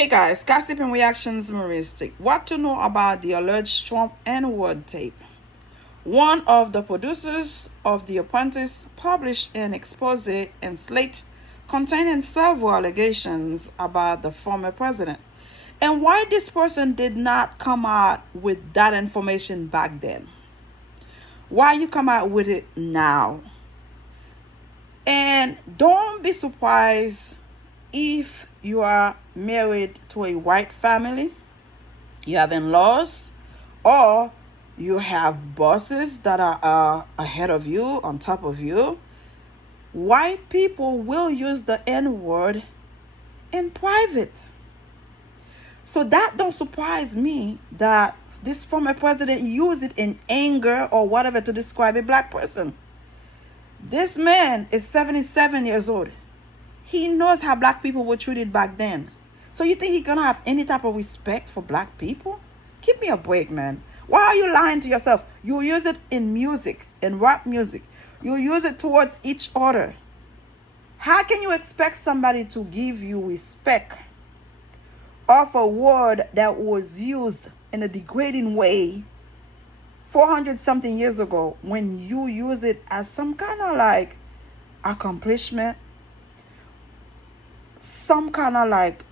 Hey guys, gossip and reactions Maristic. What to know about the alleged Trump N-word tape? One of the producers of The Apprentice published an expose in Slate containing several allegations about the former president and why this person did not come out with that information back then. Why you come out with it now? And don't be surprised if you are married to a white family, you have in-laws, or you have bosses that are ahead of you, on top of you. White people will use the N-word in private. So that don't surprise me that this former president used it in anger or whatever to describe a black person. This man is 77 years old. He knows how black people were treated back then. So you think he's gonna have any type of respect for black people? Give me a break, man. Why are you lying to yourself? You use it in music, in rap music. You use it towards each other. How can you expect somebody to give you respect of a word that was used in a degrading way 400 something years ago when you use it as some kind of like accomplishment, some kind of like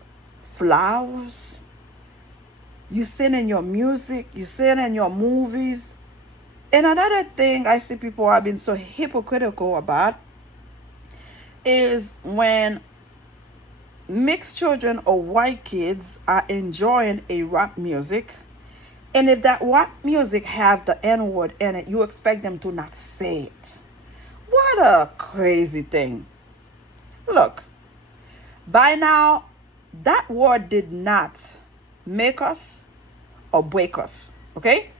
flowers? You sing in your music, you sing in your movies. And another thing I see people have been so hypocritical about is when mixed children or white kids are enjoying a rap music, and if that rap music have the N-word in it, you expect them to not say it. What a crazy thing. Look, by now, that word did not make us or break us, okay?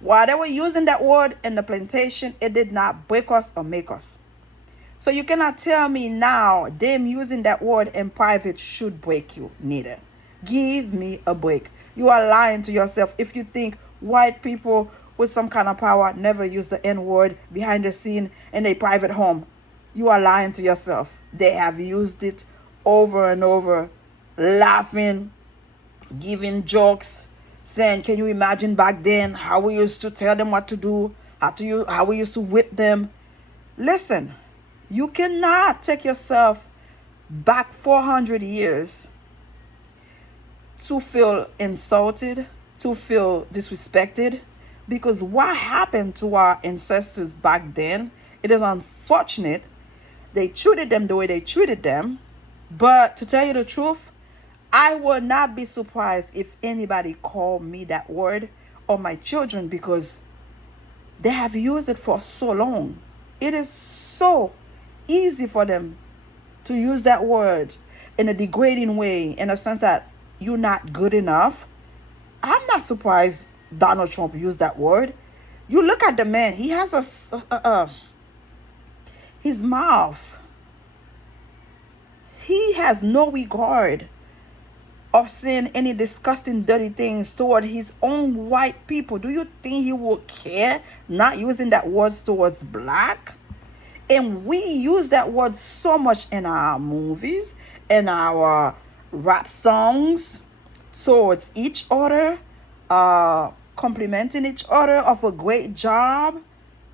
While they were using that word in the plantation, it did not break us or make us. So you cannot tell me now them using that word in private should break you, neither. Give me a break. You are lying to yourself if you think white people with some kind of power never use the N-word behind the scene in a private home. You are lying to yourself. They have used it over and over, laughing, giving jokes, saying, can you imagine back then how we used to tell them what to do, how we used to whip them? Listen, you cannot take yourself back 400 years to feel insulted, to feel disrespected, because what happened to our ancestors back then, it is unfortunate. They treated them the way they treated them. But to tell you the truth, I would not be surprised if anybody called me that word or my children, because they have used it for so long. It is so easy for them to use that word in a degrading way, in a sense that you're not good enough. I'm not surprised Donald Trump used that word. You look at the man, he has his mouth. He has no regard of saying any disgusting, dirty things toward his own white people. Do you think he will care not using that word towards black? And we use that word so much in our movies, in our rap songs, towards each other, complimenting each other of a great job,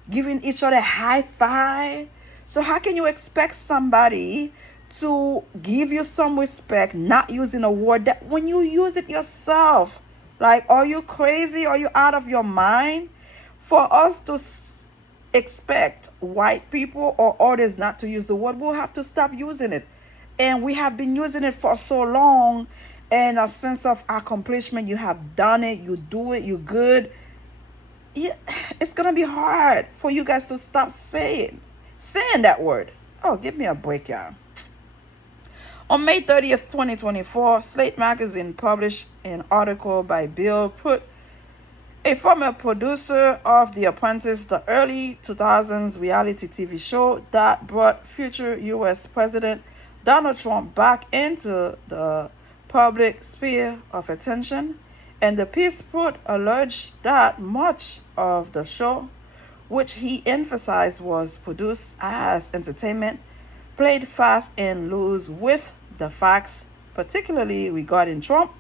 giving each other high five. So how can you expect somebody to give you some respect not using a word that when you use it yourself? Like, are you crazy? Are you out of your mind? For us to expect white people or others not to use the word, we'll have to stop using it. And we have been using it for so long, and a sense of accomplishment. You have done it, you do it, you're good. Yeah, it's gonna be hard for you guys to stop saying that word. Oh, give me a break, y'all. On May 30th, 2024, Slate Magazine published an article by Bill Pruitt, a former producer of The Apprentice, the early 2000s reality TV show that brought future U.S. President Donald Trump back into the public sphere of attention. And the piece Pruitt alleged that much of the show, which he emphasized was produced as entertainment, played fast and loose with the facts particularly regarding Trump,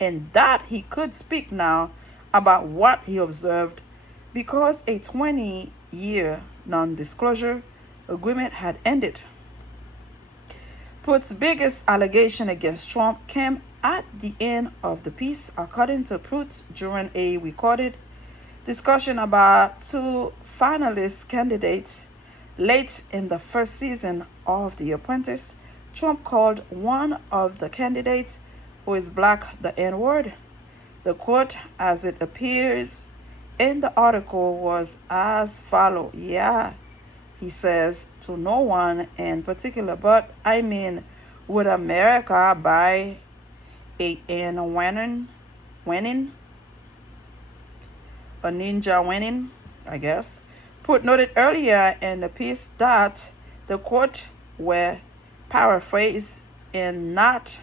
and that he could speak now about what he observed because a 20-year non-disclosure agreement had ended. Pruitt's biggest allegation against Trump came at the end of the piece, according to Pruitt, during a recorded discussion about two finalist candidates late in the first season of The Apprentice. Trump called one of the candidates, who is black, the N-word. The quote, as it appears in the article, was as follows. Yeah, he says, to no one in particular, but I mean, would America buy a winning, a ninja winning, I guess. Pruitt noted earlier in the piece that the quote were paraphrased and not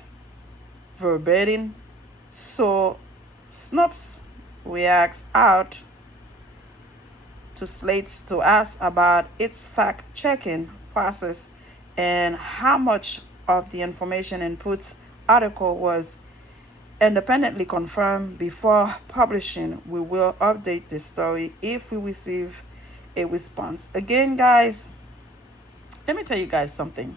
verbatim, so Snopes reacts out to Slates to ask about its fact-checking process and how much of the information in Pruitt's article was independently confirmed before publishing. We will update this story if we receive a response. Again, guys, let me tell you guys something.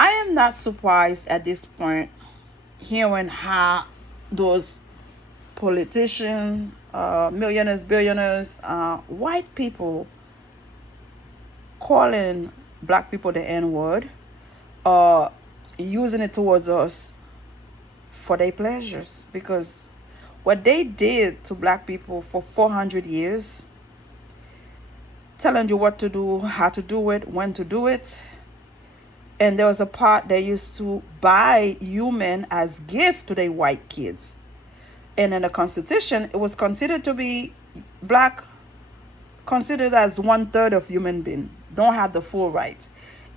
I am not surprised at this point hearing how those politicians, millionaires, billionaires, white people calling black people the N-word, using it towards us for their pleasures, because what they did to black people for 400 years, telling you what to do, how to do it, when to do it. And there was a part they used to buy human as gift to their white kids. And in the Constitution, it was considered to be black, considered as 1/3 of human being, don't have the full right.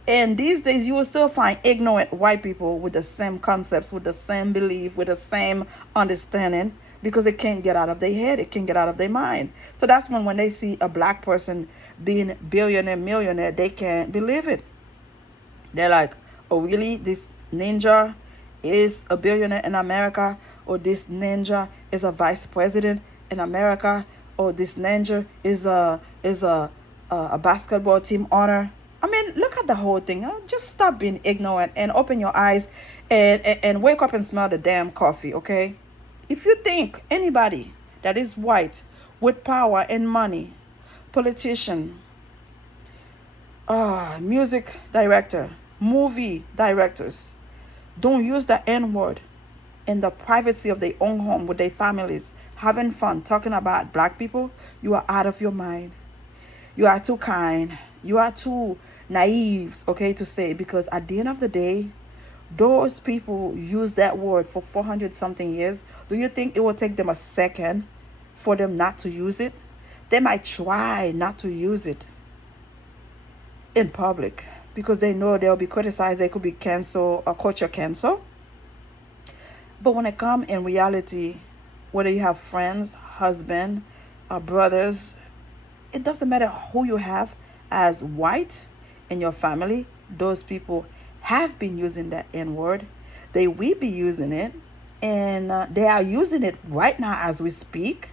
And these days, you will still find ignorant white people with the same concepts, with the same belief, with the same understanding, because it can't get out of their head. It can't get out of their mind. So that's when they see a black person being billionaire, millionaire, they can't believe it. They're like, oh, really? This ninja is a billionaire in America? Or this ninja is a vice president in America? Or this ninja is a basketball team owner? I mean, look at the whole thing. Just stop being ignorant and open your eyes and wake up and smell the damn coffee, okay? If you think anybody that is white with power and money, politician, music director, movie directors, don't use the N-word in the privacy of their own home with their families, having fun, talking about black people, you are out of your mind. You are too kind. You are too naive, okay, to say, because at the end of the day, those people use that word for 400 something years. Do you think it will take them a second for them not to use it? They might try not to use it in public because they know they'll be criticized, they could be canceled, or culture cancel. But when it comes in reality, whether you have friends, husband, brothers, it doesn't matter who you have as white in your family, those people have been using that N-word. They will be using it, and they are using it right now as we speak,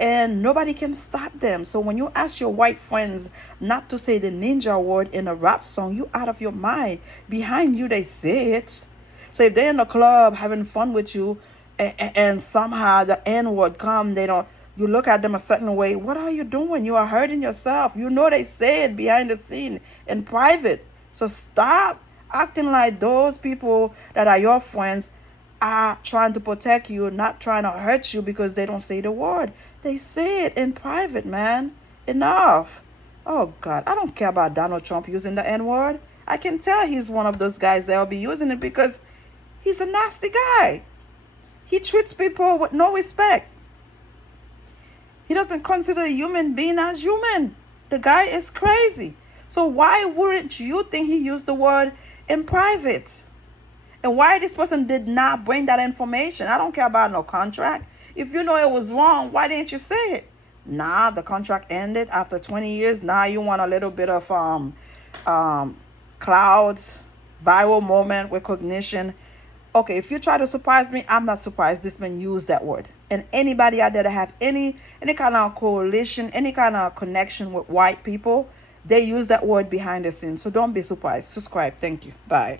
and nobody can stop them. So when you ask your white friends not to say the ninja word in a rap song, you out of your mind. Behind you, they say it. So if they're in a club having fun with you, and somehow the N-word come, you look at them a certain way. What are you doing? You are hurting yourself. You know they say it behind the scene in private. So stop acting like those people that are your friends are trying to protect you, not trying to hurt you because they don't say the word. They say it in private, man. Enough. Oh, God. I don't care about Donald Trump using the N-word. I can tell he's one of those guys that will be using it because he's a nasty guy. He treats people with no respect. He doesn't consider a human being as human. The guy is crazy. So why wouldn't you think he used the word in private? And why this person did not bring that information? I don't care about no contract. If you know it was wrong, why didn't you say it? Nah, the contract ended after 20 years. Now you want a little bit of clouds, viral moment, recognition. Okay, if you try to surprise me, I'm not surprised this man used that word. And anybody out there that have any kind of coalition, any kind of connection with white people, they use that word behind the scenes. So don't be surprised. Subscribe. Thank you. Bye.